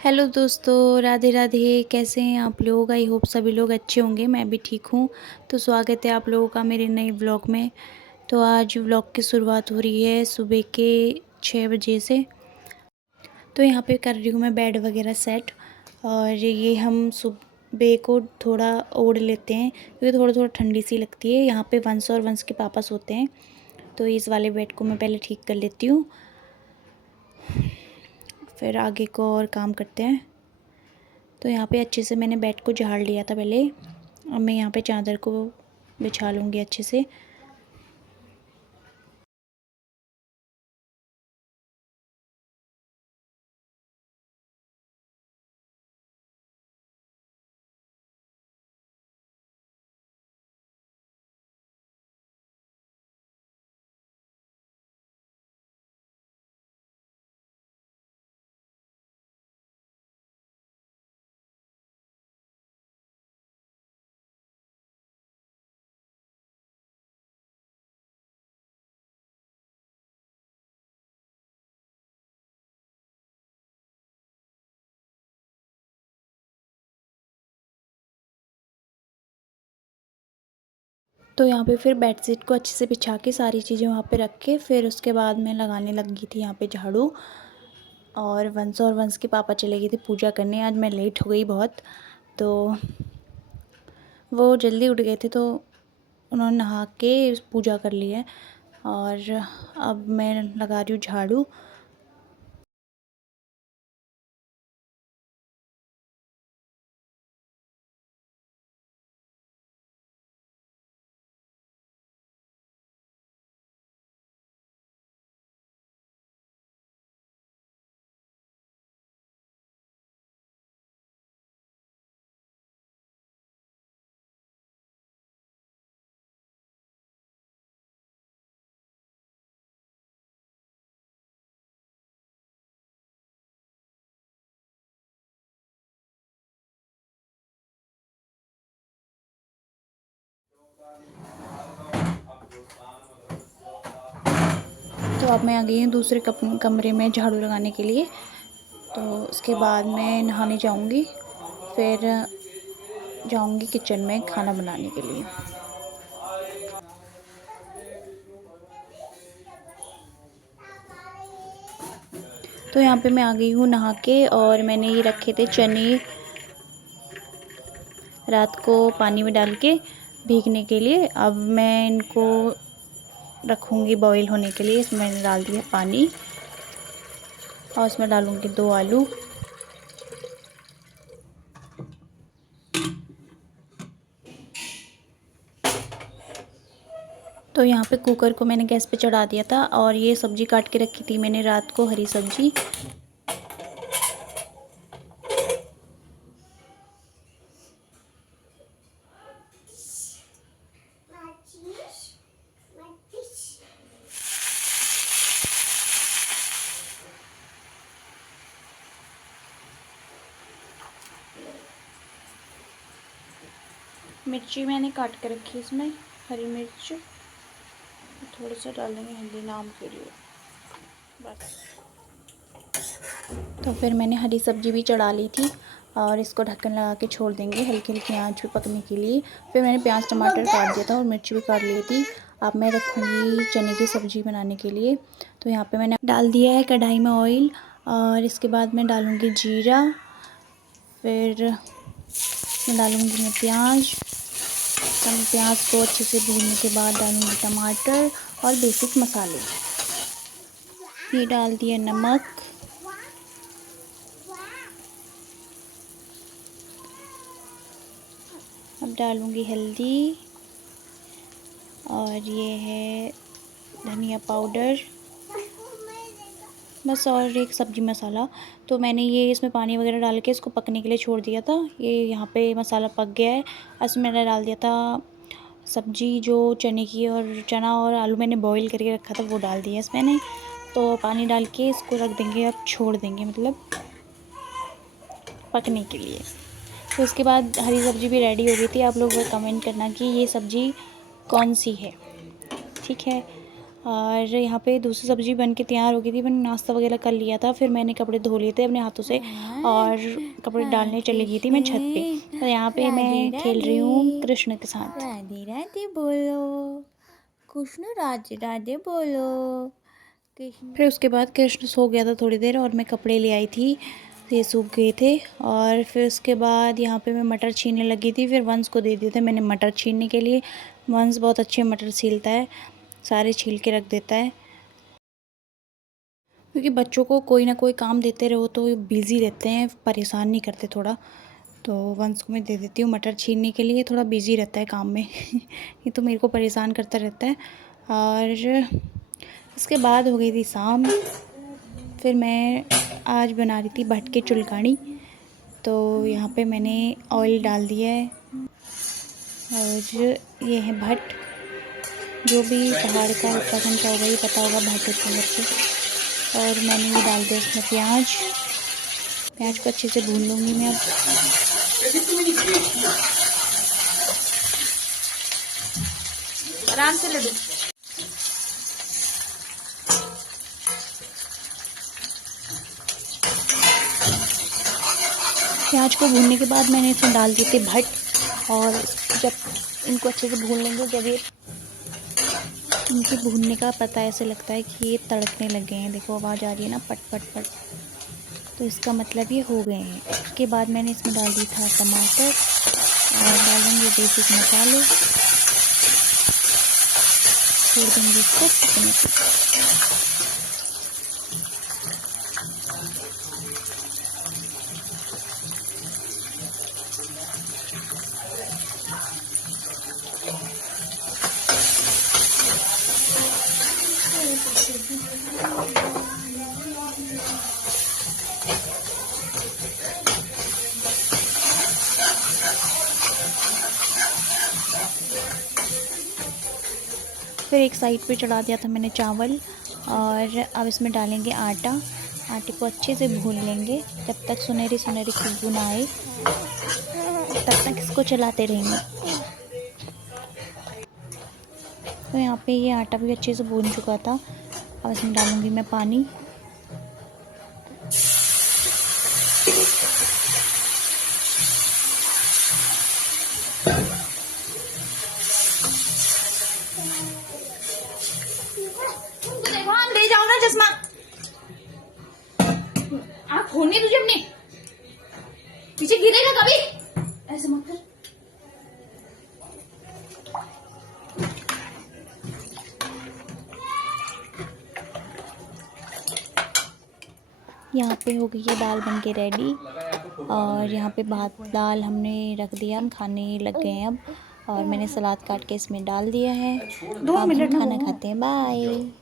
Hello दोस्तों, राधे राधे। कैसे हैं आप लोग? आई होप सभी लोग अच्छे होंगे। मैं भी ठीक हूँ। तो स्वागत है आप लोगों का मेरे नए व्लॉग में। तो आज व्लॉग की शुरुआत हो रही है सुबह के 6 बजे से। तो यहाँ पे कर रही हूँ मैं बेड वगैरह सेट। और ये हम सुबह को थोड़ा ओढ़ लेते हैं क्योंकि थोड़ा थोड़ा ठंडी सी लगती है। यहाँ पे वंश और वंश के पापा सोते हैं, तो इस वाले बेड को मैं पहले ठीक कर लेती हूँ, फिर आगे को और काम करते हैं। तो यहाँ पे अच्छे से मैंने बेड को झाड़ लिया था पहले। अब मैं यहाँ पे चादर को बिछा लूँगी अच्छे से। तो यहाँ पे फिर बेडशीट को अच्छे से बिछा के सारी चीज़ें वहाँ पे रख के फिर उसके बाद मैं लगाने लगी थी यहाँ पे झाड़ू। और वंश के पापा चले गए थे पूजा करने। आज मैं लेट हो गई बहुत, तो वो जल्दी उठ गए थे, तो उन्होंने नहा के पूजा कर ली है। और अब मैं लगा रही हूँ झाड़ू। तो अब मैं आ गई हूँ दूसरे कमरे में झाड़ू लगाने के लिए। तो उसके बाद मैं नहाने जाऊँगी, फिर जाऊँगी किचन में खाना बनाने के लिए। तो यहाँ पे मैं आ गई हूँ नहा के। और मैंने ये रखे थे चने रात को पानी में डाल के भीगने के लिए। अब मैं इनको रखूँगी बॉईल होने के लिए। इसमें मैंने डाल दिया पानी और इसमें डालूँगी 2 आलू। तो यहाँ पे कुकर को मैंने गैस पे चढ़ा दिया था और ये सब्ज़ी काट के रखी थी मैंने रात को, हरी सब्ज़ी। मिर्ची मैंने काट के रखी है इसमें, हरी मिर्च थोड़ा सा डालेंगे हल्दी नाम के लिए बस। तो फिर मैंने हरी सब्ज़ी भी चढ़ा ली थी और इसको ढक्कन लगा के छोड़ देंगे हल्की हल्की आंच पे पकने के लिए। फिर मैंने प्याज टमाटर काट दिया था और मिर्ची भी काट ली थी। अब मैं रखूँगी चने की सब्ज़ी बनाने के लिए। तो यहाँ पे मैंने डाल दिया है कढ़ाई में ऑयल और इसके बाद मैं डालूँगी जीरा, फिर मैं डालूँगी मैं प्याज। प्याज को अच्छे से भूनने के बाद डालूँगी टमाटर और बेसिक मसाले। ये डाल दिया नमक, अब डालूँगी हल्दी और ये है धनिया पाउडर बस, और एक सब्ज़ी मसाला। तो मैंने ये इसमें पानी वगैरह डाल के इसको पकने के लिए छोड़ दिया था। ये यहाँ पे मसाला पक गया है। इसमें मैंने डाल दिया था सब्ज़ी जो चने की, और चना और आलू मैंने बॉईल करके रखा था वो डाल दिया इसमें मैंने। तो पानी डाल के इसको रख देंगे, अब छोड़ देंगे मतलब पकने के लिए। तो उसके बाद हरी सब्ज़ी भी रेडी हो गई थी। आप लोग कमेंट करना कि ये सब्ज़ी कौन सी है, ठीक है। और यहाँ पे दूसरी सब्ज़ी बन के तैयार हो गई थी। मैंने नाश्ता वगैरह कर लिया था, फिर मैंने कपड़े धो लिए थे अपने हाथों से और कपड़े डालने चली गई थी मैं छत पे। और यहाँ पे मैं खेल रही हूँ कृष्ण के साथ। राधे राधे बोलो कृष्ण, राधे राधे बोलो कृष्ण। फिर उसके बाद कृष्ण सो गया था थोड़ी देर और मैं कपड़े ले आई थी, ये सूख गए थे। और फिर उसके बाद यहाँ पे मैं मटर छीलने लगी थी, फिर वंश को दे दिए थे मैंने मटर छीलने के लिए। वंश बहुत अच्छे मटर छीलता है, सारे छील के रख देता है। क्योंकि बच्चों को कोई ना कोई काम देते रहो तो बिज़ी रहते हैं, परेशान नहीं करते थोड़ा। तो वंश को मैं दे देती हूँ मटर छीलने के लिए, थोड़ा बिज़ी रहता है काम में ये तो मेरे को परेशान करता रहता है। और इसके बाद हो गई थी शाम। फिर मैं आज बना रही थी भट के चुलकानी। तो यहाँ पे मैंने ऑयल डाल दिया है और ये है भट। जो भी पहाड़ का उत्तराखंड का होगा ये पता होगा भट होता है करके। और मैंने ये डाल दिया इसमें प्याज को अच्छे से भून लूँगी मैं अब। आराम से ले दो। प्याज को भूनने के बाद मैंने इसमें डाल दिए थे भट। और जब इनको अच्छे से भून लेंगे, जब ये इनके भूनने का पता ऐसे लगता है कि ये तड़कने लग गए हैं, देखो आवाज़ आ रही है ना पट पट पट, तो इसका मतलब ये हो गए हैं। उसके बाद मैंने इसमें डाल दी था टमाटर और डालेंगे बेसिक मसाले, छोड़ देंगे इसको पकने के। फिर एक साइड पे चढ़ा दिया था मैंने चावल। और अब इसमें डालेंगे आटा। आटे को अच्छे से भून लेंगे जब तक सुनहरी सुनहरी खुशबू ना आए, तब तक इसको चलाते रहेंगे। तो यहाँ पे ये आटा भी अच्छे से भून चुका था। अब इसमें डालूंगी मैं पानी। ले जाओ ना चश्मा, आप खोलनी तुझे अपनी, पीछे गिरेगा कभी, ऐसे मत कर। यहाँ पे हो गई है दाल बन के रेडी। और यहाँ पे भात दाल हमने रख दिया, हम खाने लग गए हैं अब। और मैंने सलाद काट के इसमें डाल दिया है। अब हम खाना खाते हैं। बाय।